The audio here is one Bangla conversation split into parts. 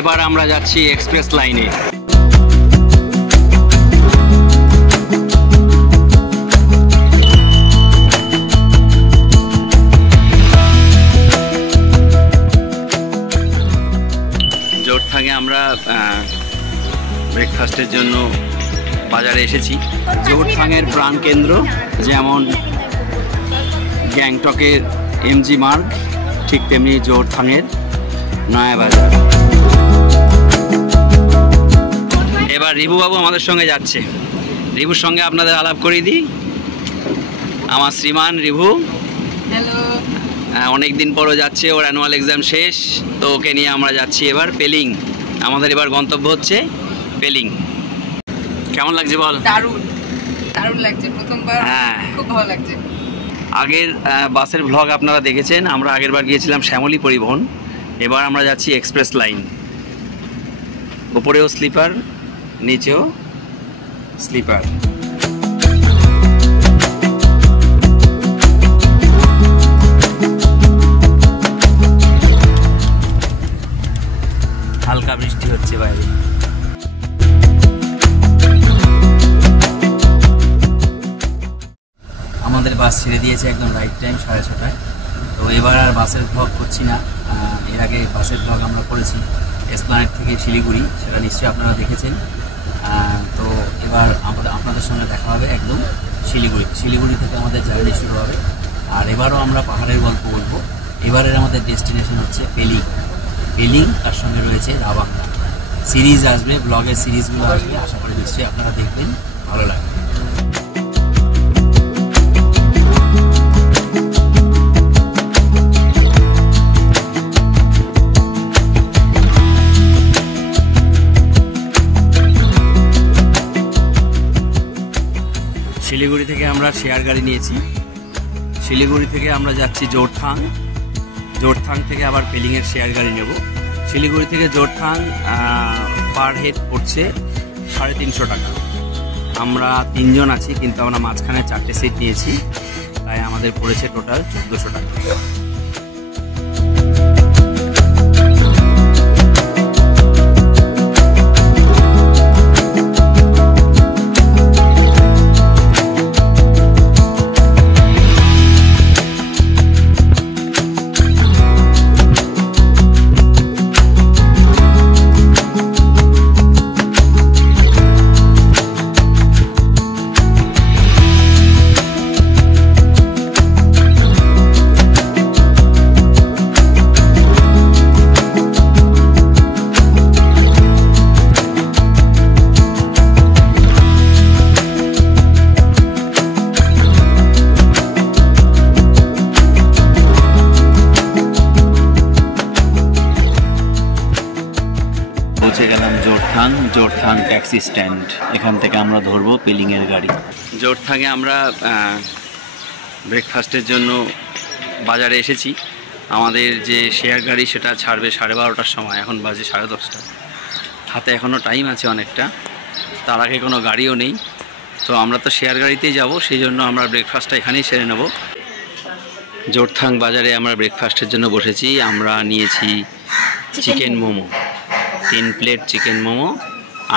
এবার আমরা যাচ্ছি এক্সপ্রেস লাইনে। জোরথাঙে আমরা ব্রেকফাস্টের জন্য বাজারে এসেছি। জোরথাঙের প্রাণকেন্দ্র যেমন গ্যাংটকের এমজি মার্গ, ঠিক তেমনি জোরথাঙের নয়া বাজার। এবার রিভু বাবু আমাদের সঙ্গে যাচ্ছে। রিভুর সঙ্গে আপনাদের আলাপ করিয়ে দিই। আমার শ্রীমান রিভু, হ্যালো। অনেক দিন পরও যাচ্ছে, ওর অ্যানুয়াল এক্সাম শেষ, তো ওকে নিয়ে আমরা যাচ্ছি এবার পেলিং। আমাদের এবার গন্তব্য হচ্ছে পেলিং। কেমন লাগছে বল? দারুণ দারুণ লাগছে, প্রথমবার। হ্যাঁ, খুব ভালো লাগছে। আগের বাসের ভ্লগ আপনারা দেখেছেন, আমরা আগের বার গিয়েছিলাম শ্যামলী পরিবহন, এবার আমরা যাচ্ছি এক্সপ্রেস লাইন। উপরেও স্লিপার, নিচেও স্লিপার। হালকা বৃষ্টি হচ্ছে বাইরে। আমাদের বাস ছেড়ে দিয়েছে একদম রাইট টাইম 6:30টায়। তো এবার আর বাসের ব্লগ করছি না। এর আগে বাসের ব্লগ আমরা করেছি এসপ্ল্যানেড থেকে শিলিগুড়ি, সেটা নিশ্চয়ই আপনারা দেখেছেন। তো এবার আপনাদের সঙ্গে দেখা হবে একদম শিলিগুড়ি থেকে আমাদের জার্নি শুরু হবে। আর এবারও আমরা পাহাড়ের গল্প বলবো। এবারের আমাদের ডেস্টিনেশন হচ্ছে পেলিং, তার সঙ্গে রয়েছে রাবাংলা। সিরিজ আসবে, ব্লগের সিরিজগুলো আসবে, আশা করি নিশ্চয়ই আপনারা দেখবেন, ভালো লাগবে। শিলিগুড়ি থেকে আমরা শেয়ার গাড়ি নিয়েছি। শিলিগুড়ি থেকে আমরা যাচ্ছি জোরথাং থেকে আবার পেলিংয়ের শেয়ার গাড়ি নেব। শিলিগুড়ি থেকে জোরথাং পার হেড পড়ছে 350 টাকা। আমরা 3 জন আছি, কিন্তু আমরা মাঝখানে 4টে সিট নিয়েছি, তাই আমাদের পড়েছে টোটাল 1400 টাকা। পৌঁছে গেলাম জোরথাং ট্যাক্সি স্ট্যান্ড। এখান থেকে আমরা ধরবো পেলিংয়ের গাড়ি। জোরথাঙে আমরা ব্রেকফাস্টের জন্য বাজারে এসেছি। আমাদের যে শেয়ার গাড়ি সেটা ছাড়বে 12:30টার সময়, এখন বাজে 10:30। হাতে এখনও টাইম আছে অনেকটা, তার আগে কোনো গাড়িও নেই। তো আমরা তো শেয়ার গাড়িতেই যাব, সেই জন্য আমরা ব্রেকফাস্টটা এখানেই সেরে নেব। জোরথাং বাজারে আমরা ব্রেকফাস্টের জন্য বসেছি। আমরা নিয়েছি chicken momo, 3 plate chicken momo,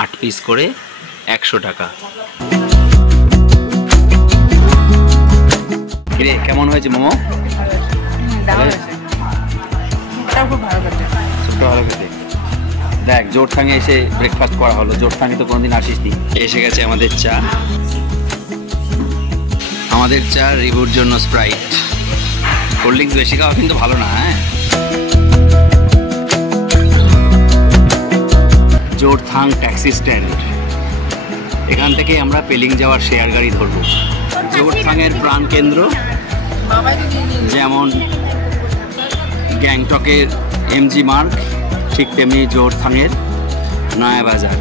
8 piece করে 100 টাকা। কিরে, কেমন হয়েছে মোমো? ভালো খেতে। দেখ, জোরথাঙে এসে ব্রেকফাস্ট করা হলো। জোরথাঙে তো কোনোদিন আসিসনি। এসে গেছে আমাদের চা। আমাদের চা, রিভুর জন্য স্প্রাইট। কোল্ড ড্রিঙ্কস বেশি খাওয়া কিন্তু ভালো না। হ্যাঁ, জোরথাং ট্যাক্সি স্ট্যান্ড, এখান থেকে আমরা পেলিং যাওয়ার শেয়ার গাড়ি ধরব। জোরথাঙের প্রাণকেন্দ্র যেমন গ্যাংটকের এমজি মার্গ, ঠিক তেমনি জোরথাঙের নয়া বাজার।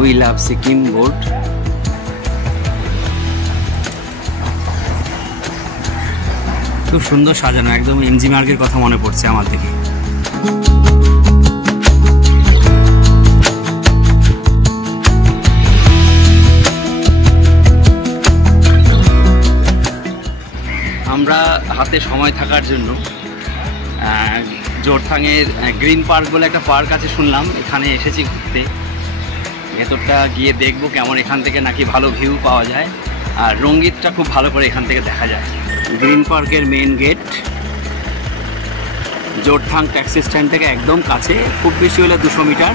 We love Sikkim board. খুব সুন্দর সাজানো, একদম এমজি মার্গের কথা মনে পড়ছে আমার দেখে। আমরা হাতে সময় থাকার জন্য জোরথাংয়ের গ্রিন পার্ক বলে একটা পার্ক আছে শুনলাম, এখানে এসেছি ঘুরতে। ভেতরটা গিয়ে দেখবো কেমন, এখান থেকে নাকি ভালো ভিউ পাওয়া যায় আর রঙ্গিতটা খুব ভালো করে এখান থেকে দেখা যায়। গ্রিন পার্কের main gate Jorethang taxi stand থেকে একদম কাছে, খুব বেশি হলে 200 মিটার।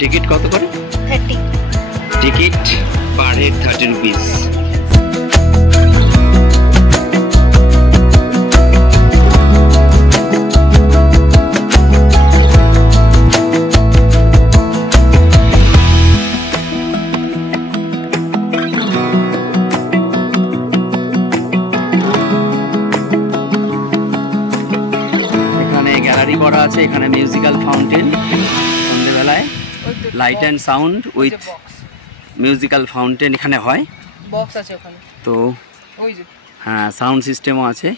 টিকিট কত করে? 30। Ticket per head 30 rupees. এখানে গ্যালারি করা আছে, এখানে মিউজিক্যাল ফাউন্টেন, সন্ধ্যেবেলায় light and sound with musical fountain এখানে হয়। বক্স আছে ওখানে তো ওই যে, হ্যাঁ, সাউন্ড সিস্টেমও আছে।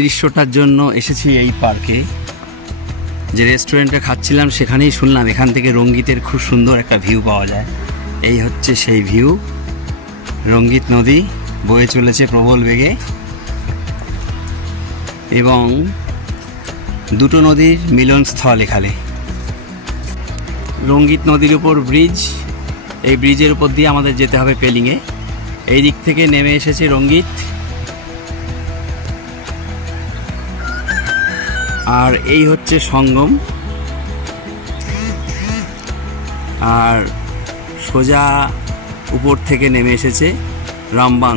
দৃশ্যটার জন্য এসেছি এই পার্কে। যে রেস্টুরেন্টে খাচ্ছিলাম সেখানেই শুনলাম এখান থেকে রঙ্গিতের খুব সুন্দর একটা ভিউ পাওয়া যায়। এই হচ্ছে সেই ভিউ, রঙ্গিত নদী বয়ে চলেছে প্রবল বেগে এবং দুটো নদীর মিলনস্থল এখানে। রঙ্গিত নদীর উপর ব্রিজ, এই ব্রিজের উপর দিয়ে আমাদের যেতে হবে পেলিংয়ে। এই দিক থেকে নেমে এসেছে রঙ্গিত, আর এই হচ্ছে সঙ্গম। আর সোজা উপর থেকে নেমে এসেছে রামবাং।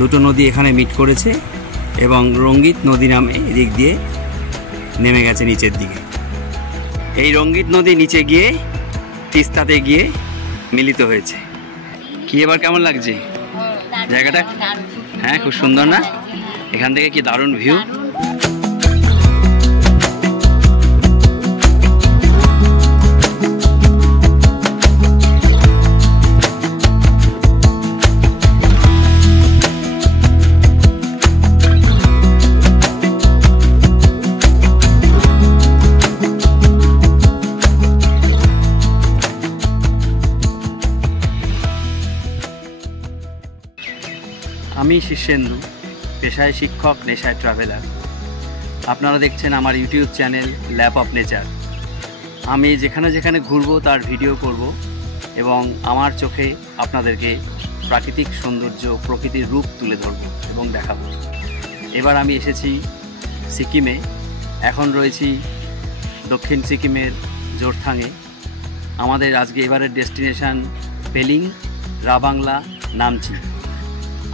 দুটো নদী এখানে মিট করেছে এবং রঙ্গিত নদী নামে এদিক দিয়ে নেমে গেছে নিচের দিকে। এই রঙ্গিত নদী নিচে গিয়ে তিস্তাতে গিয়ে মিলিত হয়েছে। কি এবার কেমন লাগছে জায়গাটা? হ্যাঁ, খুব সুন্দর না? এখান থেকে কি দারুণ ভিউ। আমি শীর্ষেন্দু, পেশায় শিক্ষক, নেশায় ট্রাভেলার। আপনারা দেখছেন আমার YouTube channel lap of nature. আমি যেখানে যেখানে ঘুরবো তার ভিডিও করব এবং আমার চোখে আপনাদেরকে প্রাকৃতিক সৌন্দর্য, প্রকৃতির রূপ তুলে ধরব এবং দেখাবো। এবার আমি এসেছি সিকিমে, এখন রয়েছি দক্ষিণ সিকিমের জোরথাংয়ে। আমাদের আজকে এবারের ডেস্টিনেশন পেলিং, রাবাংলা, নামচি।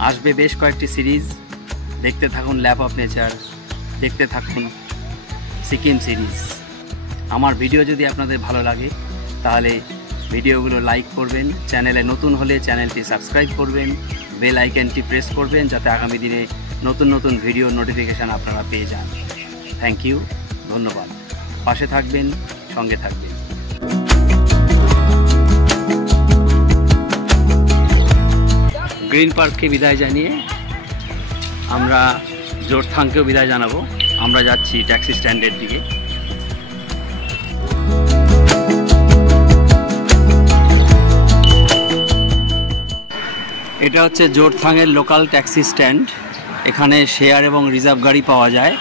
আসবে বেশ কয়েকটি সিরিজ, দেখতে থাকুন ল্যাপ অফ নেচার, দেখতে থাকুন সিকিম সিরিজ। আমার ভিডিও যদি আপনাদের ভালো লাগে তাহলে ভিডিওগুলো লাইক করবেন, চ্যানেলে নতুন হলে চ্যানেলটি সাবস্ক্রাইব করবেন, বেল আইকনটি প্রেস করবেন যাতে আগামী দিনে নতুন নতুন ভিডিও নোটিফিকেশান আপনারা পেয়ে যান। থ্যাংক ইউ, ধন্যবাদ। পাশে থাকবেন, সঙ্গে থাকবেন। গ্রিন পার্ককে বিদায় জানিয়ে আমরা জোরথাংকেও বিদায় জানাবো। আমরা যাচ্ছি ট্যাক্সি স্ট্যান্ডের দিকে। এটা হচ্ছে জোরথাংয়ের লোকাল ট্যাক্সি স্ট্যান্ড। এখানে শেয়ার এবং রিজার্ভ গাড়ি পাওয়া যায়।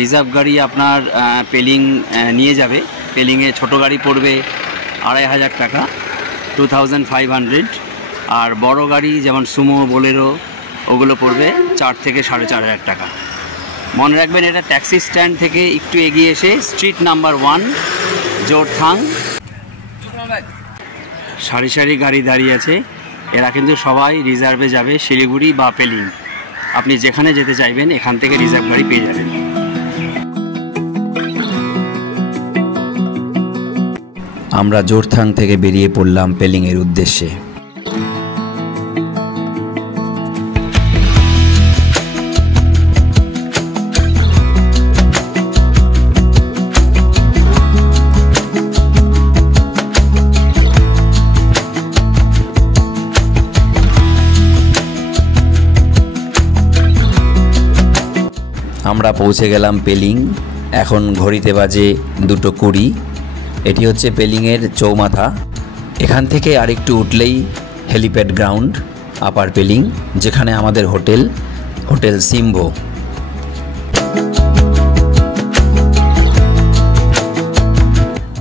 রিজার্ভ গাড়ি আপনার পেলিং নিয়ে যাবে। পেলিংয়ে ছোটো গাড়ি পড়বে 2500 টাকা, 2500। আর বড় গাড়ি যেমন সুমো, বোলেরো ওগুলো পড়বে 4 থেকে 4,500 টাকা। মনে রাখবেন এটা ট্যাক্সি স্ট্যান্ড থেকে একটু এগিয়ে এসে স্ট্রিট নাম্বার 1 জোরথাং। সারি সারি গাড়ি দাঁড়িয়ে আছে, এরা কিন্তু সবাই রিজার্ভে যাবে শিলিগুড়ি বা পেলিং। আপনি যেখানে যেতে চাইবেন এখান থেকে রিজার্ভ গাড়ি পেয়ে যাবেন। আমরা জোরথাং থেকে বেরিয়ে পড়লাম পেলিংয়ের উদ্দেশ্যে। আমরা পৌঁছে গেলাম পেলিং। এখন ঘড়িতে বাজে 2:20। এটি হচ্ছে পেলিংয়ের চৌমাথা। এখান থেকে আরেকটু উঠলেই হেলিপ্যাড গ্রাউন্ড আপার পেলিং, যেখানে আমাদের হোটেল সিম্বো।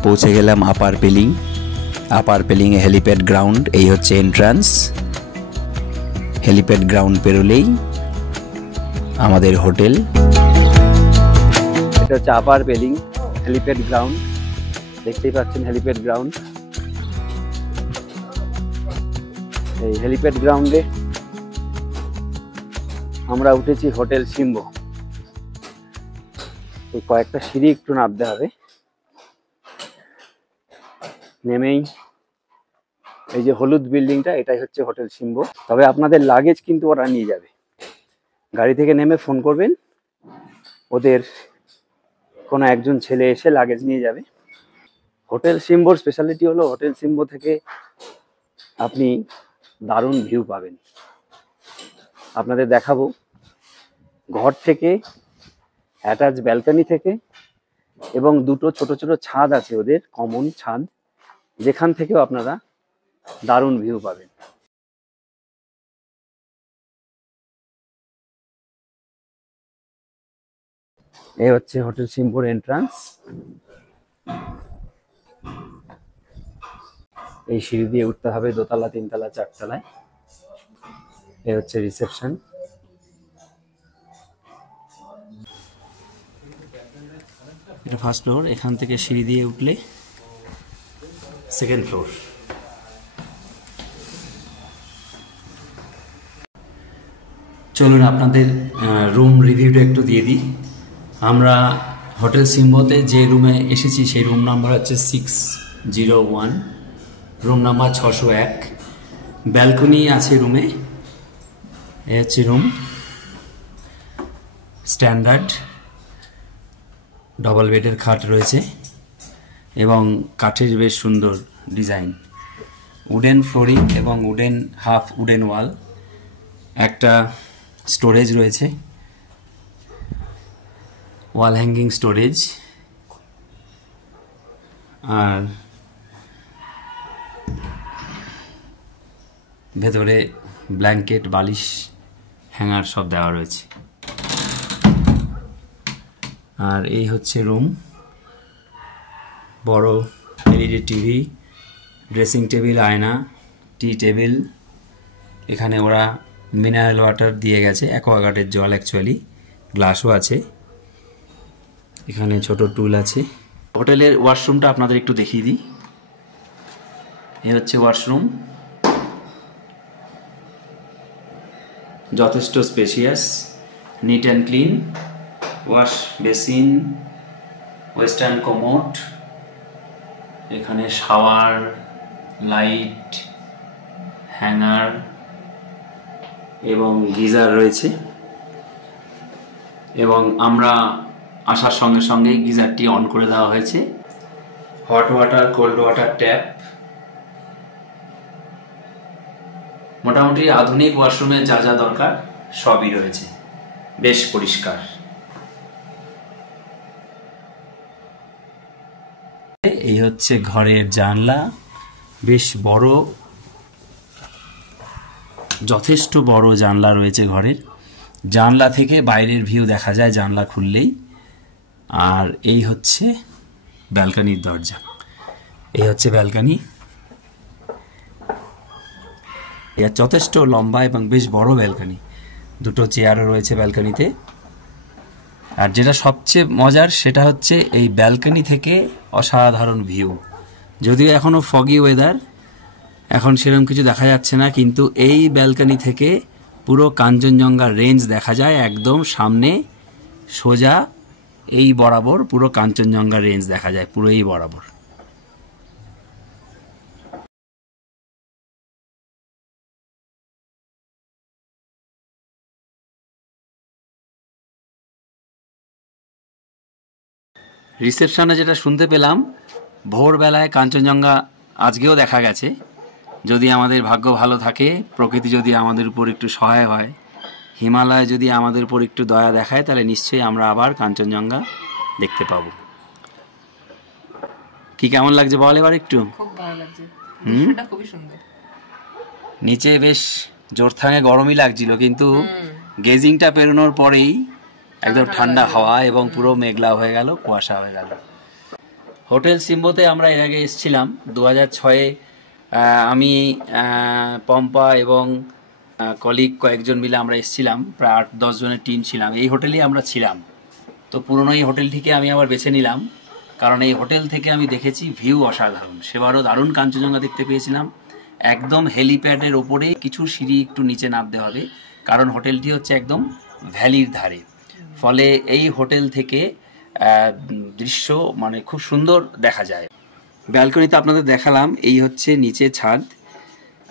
পৌঁছে গেলাম আপার পেলিংয়ে হেলিপ্যাড গ্রাউন্ড। এই হচ্ছে এন্ট্রান্স। হেলিপ্যাড গ্রাউন্ড পেরোলেই আমাদের হোটেল। এটা হচ্ছে আপার পেলিং হেলিপ্যাড গ্রাউন্ড, দেখতেই পাচ্ছেন হেলিপ্যাড গ্রাউন্ড। এই হেলিপ্যাড গ্রাউন্ডে আমরা উঠেছি হোটেল সিম্বো। এই কয়েকটা সিঁড়ি একটু নামতে হবে, নেমেই এই যে হলুদ বিল্ডিংটা, এটাই হচ্ছে হোটেল সিম্বো। তবে আপনাদের লাগেজ কিন্তু ওরা নিয়ে যাবে। গাড়ি থেকে নেমে ফোন করবেন, ওদের কোনো একজন ছেলে এসে লাগেজ নিয়ে যাবে। হোটেল সিম্বোর স্পেশালিটি হলো হোটেল সিম্বো থেকে আপনি দারুণ ভিউ পাবেন। আপনাদের দেখাবো ঘর থেকে, অ্যাটাচ ব্যালকনি থেকে, এবং 2টো ছোট ছোট ছাদ আছে ওদের, কমন ছাদ, যেখান থেকেও আপনারা দারুণ ভিউ পাবেন। এই হচ্ছে হোটেল সিম্বোর এন্ট্রান্স। এই সিঁড়ি দিয়ে উঠতে হবে 2 তলা, 3 তলা, 4 তলায়। এই হচ্ছে রিসেপশন। এটা ফার্স্ট ফ্লোর। এখান থেকে সিঁড়ি দিয়ে উঠলে সেকেন্ড ফ্লোর। চলুন আপনাদের রুম রিভিউটা একটু দিয়ে দিই। আমরা হোটেল সিম্বোতে যে রুমে এসেছি সেই রুম নাম্বার হচ্ছে 601, রুম নাম্বার 601। ব্যালকনি আছে রুমে। এ হচ্ছে রুম, স্ট্যান্ডার্ড ডবল বেডের খাট রয়েছে এবং কাঠের বেশ সুন্দর ডিজাইন, উডেন ফ্লোরিং এবং হাফ উডেন ওয়াল। একটা স্টোরেজ রয়েছে, ওয়াল হ্যাঙ্গিং স্টোরেজ, আর ভেতরে ব্ল্যাঙ্কেট, বালিশ, হ্যাঙ্গার সব দেওয়া রয়েছে। আর এই হচ্ছে রুম। বড় এলইডি টিভি, ড্রেসিং টেবিল, আয়না, টি টেবিল। এখানে ওরা মিনারেল ওয়াটার দিয়ে গেছে, অ্যাকোয়াগার্ডের জল অ্যাকচুয়ালি, গ্লাসও আছে। এখানে ছোট টুল আছে। হোটেলের ওয়াশরুমটা আপনাদের একটু দেখিয়ে দিই। এ হচ্ছে ওয়াশরুম, যথেষ্ট spacious, neat and clean. Wash basin, western commode, এখানে শাওয়ার, লাইট, হ্যাঙ্গার এবং গিজার রয়েছে। এবং আমরা আসার সঙ্গে সঙ্গে গিজারটি অন করে দেওয়া হয়েছে। Hot water, cold water tap. মোটামুটি আধুনিক ওয়াশরুমে যা যা দরকার সবই রয়েছে, বেশ পরিষ্কার। এই হচ্ছে ঘরের জানলা, বেশ বড়, যথেষ্ট বড় জানলা রয়েছে ঘরের। জানলা থেকে বাইরের ভিউ দেখা যায় জানলা খুললেই। আর এই হচ্ছে ব্যালকনির দরজা। এই হচ্ছে ব্যালকনি। এর যথেষ্ট লম্বা এবং বেশ বড় ব্যালকনি, দুটো চেয়ারও রয়েছে ব্যালকনিতে। আর যেটা সবচেয়ে মজার সেটা হচ্ছে এই ব্যালকনি থেকে অসাধারণ ভিউ। যদিও এখনও ফগি ওয়েদার, এখন সেরকম কিছু দেখা যাচ্ছে না, কিন্তু এই ব্যালকনি থেকে পুরো কাঞ্চনজঙ্ঘা রেঞ্জ দেখা যায় একদম সামনে, সোজা এই বরাবর পুরো কাঞ্চনজঙ্ঘা রেঞ্জ দেখা যায়, পুরো এই বরাবর। রিসেপশনে যেটা শুনতে পেলাম, ভোরবেলায় কাঞ্চনজঙ্ঘা আজকেও দেখা গেছে। যদি আমাদের ভাগ্য ভালো থাকে, প্রকৃতি যদি আমাদের উপর একটু সহায় হয়, হিমালয় যদি আমাদের উপর একটু দয়া দেখায়, তাহলে নিশ্চয়ই আমরা আবার কাঞ্চনজঙ্ঘা দেখতে পাবো। কি কেমন লাগছে বল এবার একটু? খুব ভালো লাগছে, দৃশ্যটা খুবই সুন্দর। নিচে বেশ জোরথাঙে গরমই লাগছিল, কিন্তু গেজিংটা পেরোনোর পরেই একদম ঠান্ডা হাওয়া এবং পুরো মেঘলা হয়ে গেল, কুয়াশা হয়ে গেল। হোটেল সিম্বোতে আমরা এর আগে এসেছিলাম 2006-এ। আমি, পম্পা এবং কলিগ কয়েকজন মিলে আমরা এসেছিলাম, প্রায় 8-10 জনের টিম ছিলাম। এই হোটেলেই আমরা ছিলাম। তো পুরনো এই হোটেলটিকে আমি আবার বেছে নিলাম, কারণ এই হোটেল থেকে আমি দেখেছি ভিউ অসাধারণ। সেবারও দারুণ কাঞ্চনজঙ্ঘা দেখতে পেয়েছিলাম। একদম হেলিপ্যাডের ওপরে কিছু সিঁড়ি একটু নিচে নামতে হবে, কারণ হোটেলটি হচ্ছে একদম ভ্যালির ধারে। ফলে এই হোটেল থেকে দৃশ্য মানে খুব সুন্দর দেখা যায়। ব্যালকনিতে আপনাদের দেখালাম, এই হচ্ছে নিচে ছাদ,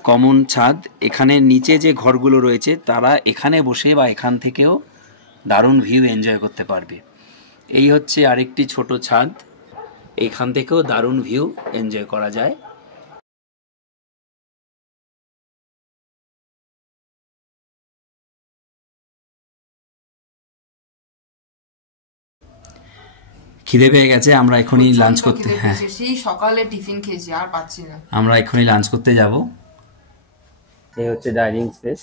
কমন ছাদ। এখানে নিচে যে ঘরগুলো রয়েছে তারা এখানে বসে বা এখান থেকেও দারুণ ভিউ এনজয় করতে পারবে। এই হচ্ছে আরেকটি ছোট ছাদ, এখান থেকেও দারুণ ভিউ এনজয় করা যায়। খিদে পেয়ে গেছে, আমরা এখনই লাঞ্চ করতে, হ্যাঁ সেই সকালে টিফিন খেয়েছি, আর পাচ্ছি না। আমরা এখনই লাঞ্চ করতে যাব। এই হচ্ছে ডাইনিং স্পেস,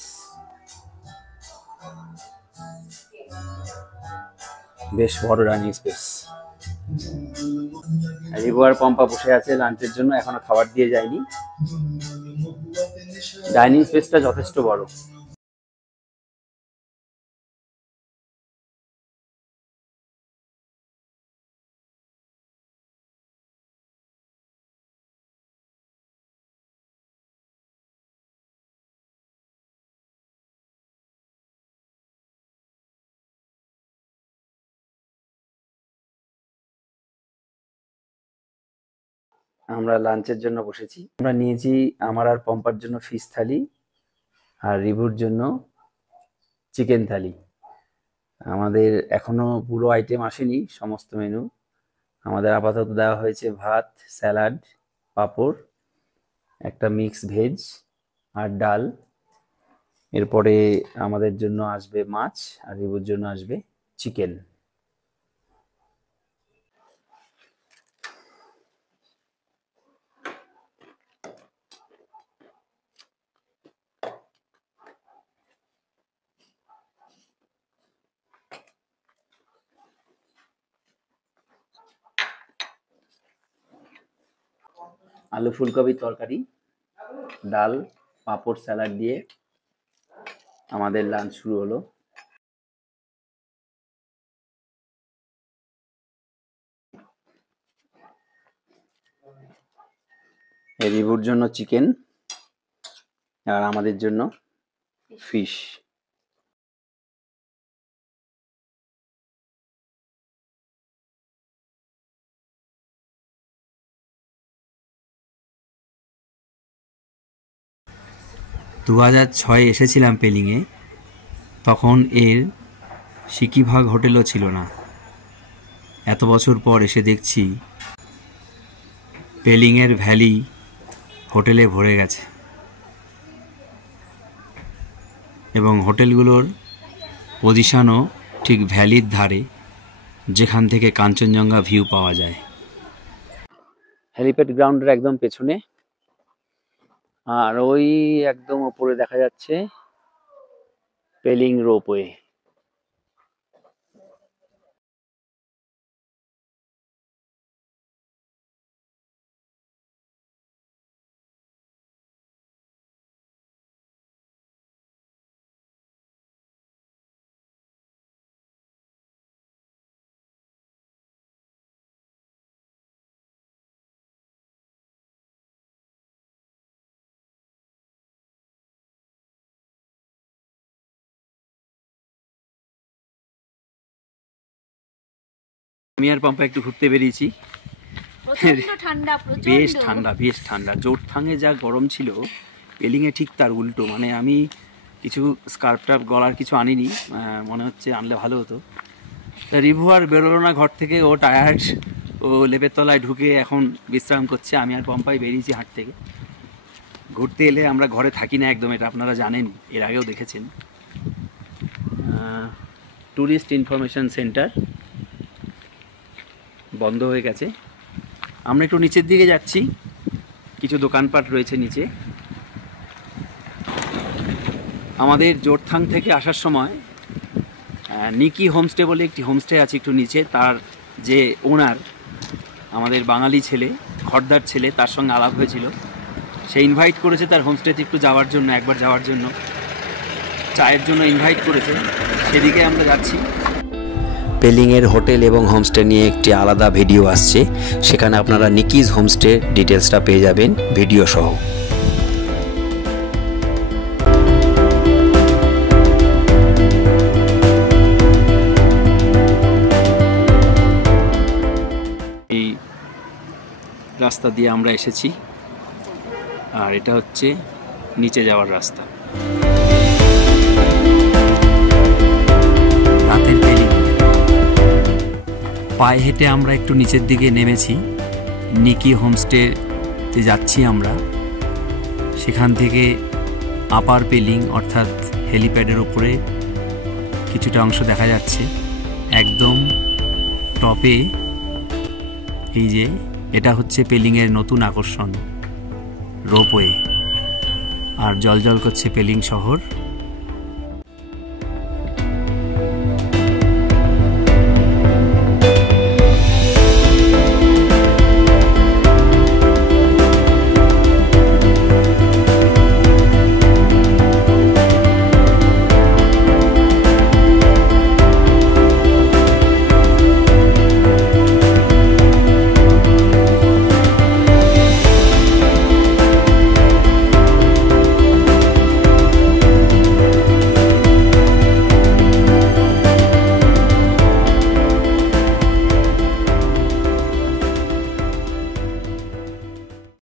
বেশ বড় ডাইনিং স্পেস। রিভু আর পম্পা বসে আছে লাঞ্চের জন্য, এখনো খাবার দিয়ে যায়নি। ডাইনিং স্পেসটা যথেষ্ট বড়। আমরা লাঞ্চের জন্য বসেছি। আমরা নিয়েছি আমার আর পম্পার জন্য ফিশ থালি, আর রিভুর জন্য চিকেন থালি। আমাদের এখনো পুরো আইটেম আসেনি, সমস্ত মেনু। আমাদের আপাতত দেওয়া হয়েছে ভাত, স্যালাড, পাঁপড়, একটা মিক্স ভেজ আর ডাল। এরপরে আমাদের জন্য আসবে মাছ, আর রিভুর জন্য আসবে চিকেন। আলু ফুলকপির তরকারি, ডাল, পাঁপড়, স্যালাড দিয়ে আমাদের লাঞ্চ শুরু হলো। রিভুর জন্য চিকেন আর আমাদের জন্য ফিশ। দু 2006 এসেছিলাম পেলিংয়ে, তখন এর সিকিভাগ হোটেলও ছিল না। এত বছর পর এসে দেখছি পেলিংয়ের ভ্যালি হোটেলে ভরে গেছে, এবং হোটেলগুলোর পজিশনও ঠিক ভ্যালির ধারে, যেখান থেকে কাঞ্চনজঙ্ঘা ভিউ পাওয়া যায়। হেলিপ্যাড গ্রাউন্ডের একদম পেছনে, আর ওই একদম উপরে দেখা যাচ্ছে পেলিং রোপওয়ে। আমি আর পাম্পা একটু ঘুরতে বেরিয়েছি। বেশ ঠান্ডা। জোরথাঙে যা গরম ছিল, পেলিংয়ে ঠিক তার উল্টো। মানে আমি কিছু স্কার্ফ টার্ফ গলার কিছু আনিনি, মনে হচ্ছে আনলে ভালো হতো। তা রিভু আর বেরোলো না ঘর থেকে, ও টায়ার্ড, ও লেপের তলায় ঢুকে এখন বিশ্রাম করছে। আমি আর পম্পাই বেরিয়েছি হাট থেকে। ঘুরতে এলে আমরা ঘরে থাকি না একদম, এটা আপনারা জানেন, এর আগেও দেখেছেন। ট্যুরিস্ট ইনফরমেশন সেন্টার বন্ধ হয়ে গেছে। আমরা একটু নিচের দিকে যাচ্ছি, কিছু দোকানপাট রয়েছে নিচে। আমাদের জোরথাং থেকে আসার সময় নিকি হোমস্টে বলে একটি হোমস্টে আছে একটু নিচে, তার যে ওনার আমাদের বাঙালি ছেলে, খড়দার ছেলে, তার সঙ্গে আলাপ হয়েছিল। সে ইনভাইট করেছে তার হোমস্টেতে একটু যাওয়ার জন্য, একবার যাওয়ার জন্য, চায়ের জন্য ইনভাইট করেছে, সেদিকে আমরা যাচ্ছি। পেলিংয়ের হোটেল এবং হোমস্টে নিয়ে একটি আলাদা ভিডিও আসছে, সেখানে আপনারা নিকিজ হোমস্টে ডিটেলসটা পেয়ে যাবেন ভিডিও সহ। এই রাস্তা দিয়ে আমরা এসেছি, আর এটা হচ্ছে নিচে যাওয়ার রাস্তা। রাতের পেলিং, পায়ে হেঁটে আমরা একটু নিচের দিকে নেমেছি। নিকি হোমস্টেতে যাচ্ছি আমরা। সেখান থেকে আপার পেলিং অর্থাৎ হেলিপ্যাডের উপরে কিছুটা অংশ দেখা যাচ্ছে। একদম টপে এই যে এটা হচ্ছে পেলিংয়ের নতুন আকর্ষণ, রোপওয়ে। আর জলজল করছে পেলিং শহর।